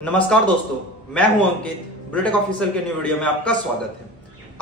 नमस्कार दोस्तों, मैं हूं अंकित। ब्लूटेक ऑफिशियल के न्यू वीडियो में आपका स्वागत है।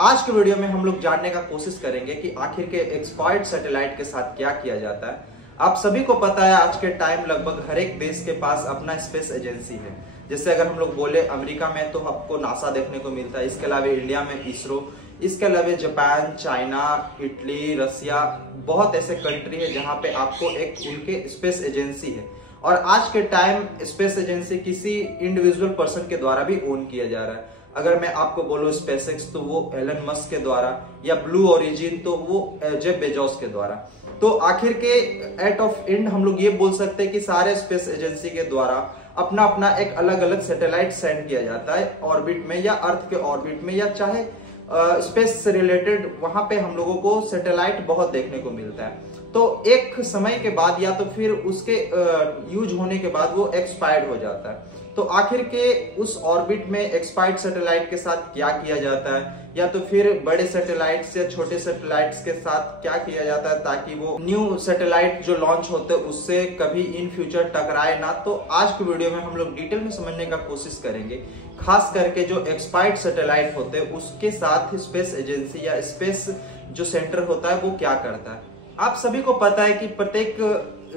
आज के वीडियो में हम लोग जानने का कोशिश करेंगे कि आखिर के एक्सपायर्ड सैटेलाइट के साथ क्या किया जाता है। आप सभी को पता है आज के टाइम लगभग हर एक देश के पास अपना स्पेस एजेंसी है। जैसे अगर हम लोग बोले अमेरिका में तो आपको नासा देखने को मिलता है, इसके अलावा इंडिया में इसरो, इसके अलावा जापान, चाइना, इटली, रसिया, बहुत ऐसे कंट्री है जहाँ पे आपको एक उनके स्पेस एजेंसी है। और आज के टाइम स्पेस एजेंसी किसी इंडिविजुअल पर्सन के द्वारा भी ओन किया जा रहा है। अगर मैं आपको बोलूं स्पेसएक्स तो वो एलन मस्क के द्वारा, या ब्लू ओरिजिन तो वो जेफ बेजोस के द्वारा। तो आखिर के एट ऑफ एंड हम लोग ये बोल सकते हैं कि सारे स्पेस एजेंसी के द्वारा अपना अपना एक अलग अलग सैटेलाइट सेंड किया जाता है ऑर्बिट में, या अर्थ के ऑर्बिट में, या चाहे स्पेस से रिलेटेड वहां पे हम लोगों को सैटेलाइट बहुत देखने को मिलता है। तो एक समय के बाद या तो फिर उसके यूज होने के बाद वो एक्सपायर्ड हो जाता है। तो आखिर के उस ऑर्बिट में एक्सपायर्ड सैटेलाइट के साथ क्या किया जाता है, या तो फिर बड़े सैटेलाइट्स या छोटे सैटेलाइट्स के साथ क्या किया जाता है ताकि वो न्यू सैटेलाइट जो लॉन्च होते हैं उससे कभी इन फ्यूचर टकराए ना। तो आज की वीडियो में हम लोग डिटेल में समझने का कोशिश करेंगे, खास करके जो एक्सपायर्ड सैटेलाइट होते हैं उसके साथ स्पेस एजेंसी या स्पेस जो सेंटर होता है वो क्या करता है। आप सभी को पता है कि प्रत्येक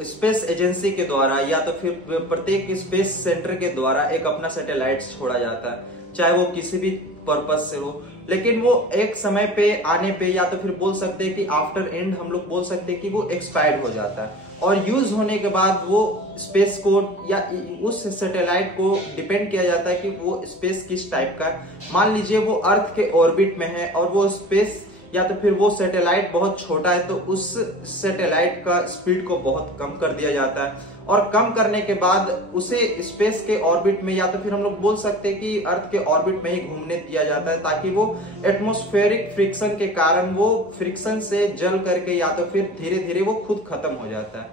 स्पेस एजेंसी के द्वारा या तो फिर प्रत्येक स्पेस सेंटर के द्वारा एक अपना सैटेलाइट छोड़ा जाता है, चाहे वो किसी भी पर्पज से हो। लेकिन वो एक समय पे आने पे या तो फिर बोल सकते हैं कि आफ्टर एंड हम लोग बोल सकते हैं कि वो एक्सपायर्ड हो जाता है। और यूज होने के बाद वो स्पेस को या उस सैटेलाइट को डिपेंड किया जाता है कि वो स्पेस किस टाइप का है। मान लीजिए वो अर्थ के ऑर्बिट में है और वो स्पेस या तो फिर वो सैटेलाइट बहुत छोटा है, तो उस सैटेलाइट का स्पीड को बहुत कम कर दिया जाता है। और कम करने के बाद उसे स्पेस के ऑर्बिट में या तो फिर हम लोग बोल सकते हैं कि अर्थ के ऑर्बिट में ही घूमने दिया जाता है, ताकि वो एटमॉस्फेरिक फ्रिक्शन के कारण वो फ्रिक्शन से जल करके या तो फिर धीरे धीरे वो खुद खत्म हो जाता है।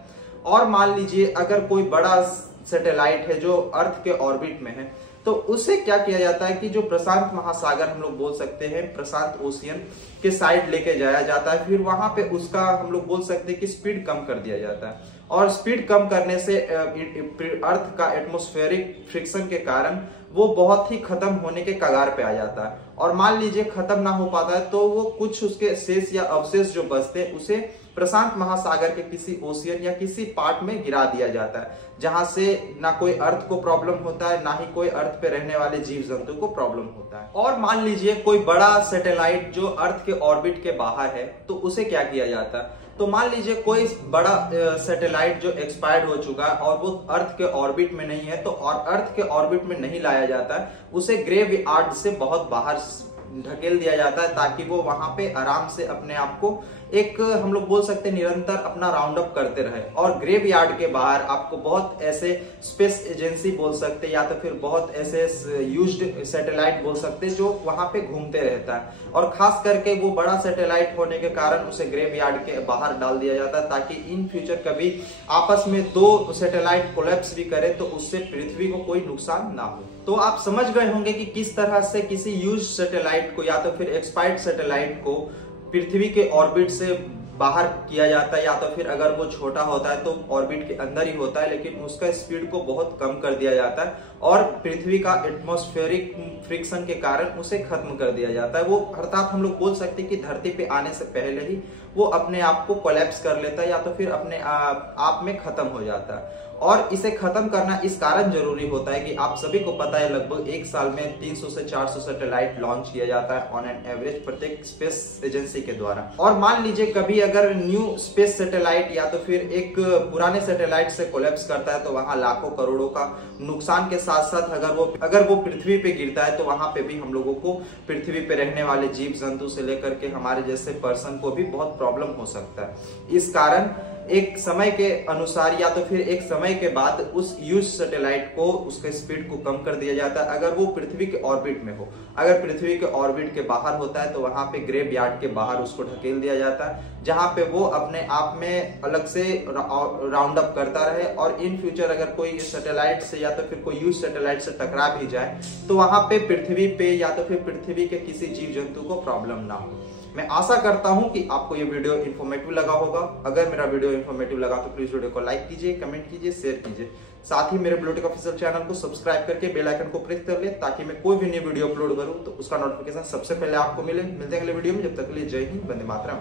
और मान लीजिए अगर कोई बड़ा सैटेलाइट है जो अर्थ के ऑर्बिट में है, तो उसे क्या किया जाता है कि जो प्रशांत महासागर हम लोग बोल सकते हैं, प्रशांत ओशियन के साइड लेके जाया जाता है। फिर वहां पे उसका हम लोग बोल सकते हैं कि स्पीड कम कर दिया जाता है। और स्पीड कम करने से अर्थ का एटमॉस्फेरिक फ्रिक्शन के कारण वो बहुत ही खत्म होने के कगार पे आ जाता है। और मान लीजिए खत्म ना हो पाता है तो वो कुछ उसके शेष या अवशेष जो बचते हैं उसे प्रशांत महासागर के किसी ओशियन या किसी पार्ट में गिरा दिया जाता है, जहां से ना कोई अर्थ को प्रॉब्लम होता है, ना ही कोई अर्थ पे रहने वाले जीव जंतु को प्रॉब्लम होता है। और मान लीजिए कोई बड़ा सैटेलाइट जो अर्थ के ऑर्बिट के बाहर है, तो उसे क्या किया जाता है। तो मान लीजिए कोई बड़ा सैटेलाइट जो एक्सपायर्ड हो चुका है और वो अर्थ के ऑर्बिट में नहीं है, तो और अर्थ के ऑर्बिट में नहीं लाया जाता है, उसे ग्रेव यार्ड से बहुत बाहर ढकेल दिया जाता है, ताकि वो वहां पे आराम से अपने आप को एक हम लोग बोल सकते हैं निरंतर अपना राउंड अप करते रहे। और ग्रेव यार्ड के बाहर आपको बहुत ऐसे स्पेस एजेंसी बोल सकते हैं या तो फिर बहुत ऐसे यूज्ड सैटेलाइट बोल सकते हैं जो वहां पे घूमते रहता है। और खास करके वो बड़ा सैटेलाइट होने के कारण उसे ग्रेव यार्ड के बाहर डाल दिया जाता है, ताकि इन फ्यूचर कभी आपस में दो सैटेलाइट कोलैप्स भी करे तो उससे पृथ्वी को कोई नुकसान ना हो। तो आप समझ गए होंगे कि किस तरह से किसी यूज सैटेलाइट को या तो फिर एक्सपायर्ड सैटेलाइट को पृथ्वी के ऑर्बिट से बाहर किया जाता है, या तो फिर अगर वो छोटा होता है तो ऑर्बिट के अंदर ही होता है, लेकिन उसका स्पीड को बहुत कम कर दिया जाता है और पृथ्वी का एटमॉस्फेरिक फ्रिक्शन के कारण उसे खत्म कर दिया जाता है। वो अर्थात हम लोग बोल सकते हैं कि धरती पे आने से पहले ही वो अपने आप को कोलैप्स कर लेता है या तो फिर अपने आप में खत्म हो जाता है। और इसे खत्म करना इस कारण जरूरी होता है कि आप सभी को पता है लगभग एक साल में 300 से 400 सैटेलाइट लॉन्च किया जाता है ऑन एन एवरेज प्रत्येक स्पेस एजेंसी के द्वारा। और मान लीजिए कभी अगर न्यू स्पेस सैटेलाइट या तो फिर एक पुराने सैटेलाइट से कोलैप्स करता है, तो वहां लाखों करोड़ों का नुकसान के साथ साथ अगर वो पृथ्वी पे गिरता है तो वहां पे भी हम लोगों को पृथ्वी पे रहने वाले जीव जंतु से लेकर के हमारे जैसे पर्सन को भी बहुत प्रॉब्लम हो सकता है। इस कारण एक समय के अनुसार या तो फिर एक समय के बाद उस यूज सैटेलाइट को उसके स्पीड को कम कर दिया जाता है अगर वो पृथ्वी के ऑर्बिट में हो। अगर पृथ्वी के ऑर्बिट के बाहर होता है तो वहां पे ग्रेव यार्ड के बाहर उसको ढकेल दिया जाता है, जहां पे वो अपने आप में अलग से राउंड अप करता रहे। और इन फ्यूचर अगर कोई सैटेलाइट से या तो फिर कोई यूज सैटेलाइट से टकरा भी जाए तो वहां पे पृथ्वी पे या तो फिर पृथ्वी के किसी जीव जंतु को प्रॉब्लम ना हो। मैं आशा करता हूं कि आपको ये वीडियो इन्फॉर्मेटिव लगा होगा। अगर मेरा वीडियो इन्फॉर्मेटिव लगा तो प्लीज वीडियो को लाइक कीजिए, कमेंट कीजिए, शेयर कीजिए। साथ ही मेरे ब्लूटेक ऑफिशियल चैनल को सब्सक्राइब करके बेल आइकन को प्रेस कर ले, ताकि मैं कोई भी नई वीडियो अपलोड करूं तो उसका नोटिफिकेशन सबसे पहले आपको मिले। मिलते हैं अगले वीडियो में, जब तक के लिए जय हिंद, वंदे मातरम।